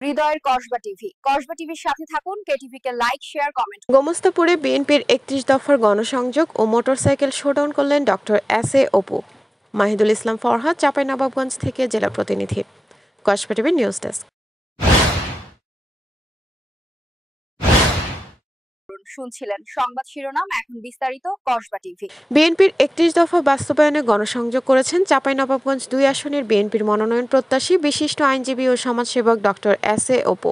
হৃদয়ের কসবা টিভির সাথে থাকুন। কেটিভি কে লাইক, শেয়ার, কমেন্ট। গোমস্তাপুরে বিএনপির ৩১ দফার গণসংযোগ ও মোটরসাইকেল শোডাউন করলেন ডক্টর এস.এ. অপু। মাহিদুল ইসলাম ফরহাদ, চাঁপাইনবাবগঞ্জ থেকে জেলা প্রতিনিধি। Kasba TV news desk. শুনছিলেন সংবাদ শিরোনাম, এখন বিস্তারিত। কসবা টিভি। বিএনপির ৩১ দফা বাস্তবায়নে গণসংযোগ করেছেন চাঁপাইনবাবগঞ্জ ২ আসনের বিএনপির মনোনয়ন প্রত্যাশী বিশিষ্ট আইনজীবী ও সমাজসেবক ডক্টর এস.এ. অপু।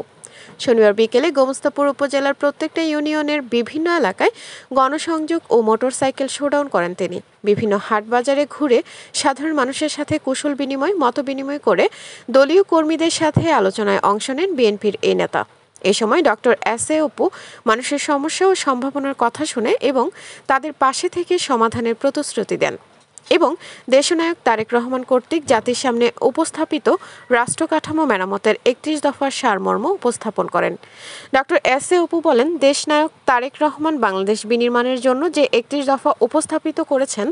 শনিবার বিকেলে গোমস্তাপুর উপজেলার প্রত্যেকটা ইউনিয়নের বিভিন্ন এলাকায় গণসংযোগ ও মোটরসাইকেল শোডাউন করেন তিনি। বিভিন্ন হাট বাজারে ঘুরে সাধারণ মানুষের সাথে কুশল বিনিময়, মতবিনিময় করে দলীয় কর্মীদের সাথে আলোচনায় অংশ নেন বিএনপির এই নেতা। এ সময় ডক্টর এস.এ. অপু মানুষের সমস্যা ও সম্ভাবনার কথা শুনে এবং তাদের পাশে থেকে সমাধানের প্রতিশ্রুতি দেন এবং দেশনায়ক তারেক রহমান কর্তৃক জাতির সামনে উপস্থাপিত রাষ্ট্র কাঠামো মেরামতের ৩১ দফার সারমর্ম উপস্থাপন করেন। Doctor SA. অপু বলেন, দেশনায়ক তারেক রহমান বাংলাদেশ বিনির্মাণের জন্য যে ৩১ দফা উপস্থাপিত করেছেন,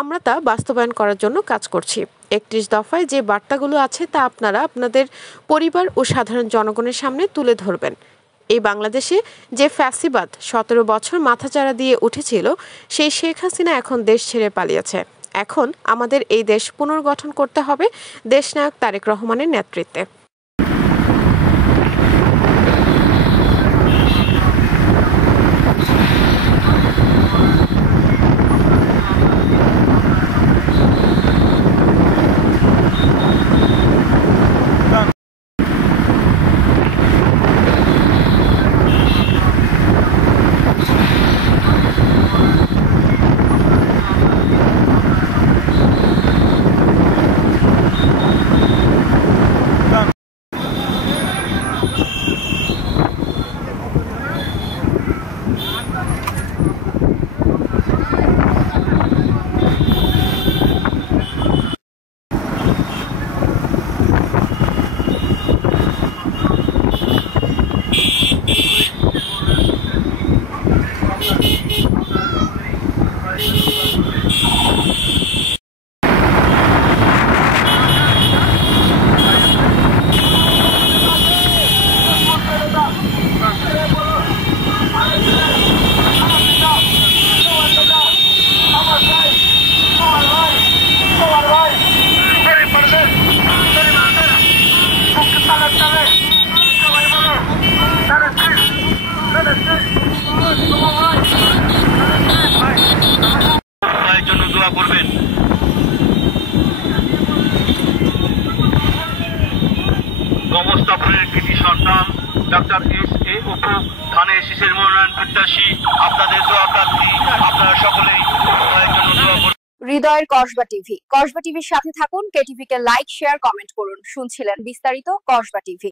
আমরা তা বাস্তবায়ন করার জন্য কাজ করছি। ৩১ দফায় যে বার্তাগুলো আছে তা আপনারা আপনাদের পরিবার ও সাধারণ জনগণের সামনে তুলে ধরবেন। এই বাংলাদেশে যে ফ্যাসিবাদ ১৭ বছর মাথাচাড়া দিয়ে উঠেছিল, সেই শেখ হাসিনা এখন দেশ ছেড়ে পালিয়েছে। এখন আমাদের এই দেশ পুনর্গঠন করতে হবে দেশনায়ক তারেক রহমানের নেতৃত্বে। করবেন। গোমস্তাপুরের কৃতি সন্তান ডক্টর এস.এ. অপু ধানের শীষের মনোনয়ন প্রত্যাশী, আপনাদের দোয়া প্রার্থী। আপনারা সকলেই জন্য দোয়া করবেন। হৃদয়ের কসবা টিভির সাথে থাকুন। কেটিভি কে লাইক, শেয়ার, কমেন্ট করুন। শুনছিলেন বিস্তারিত। কসবা টিভি।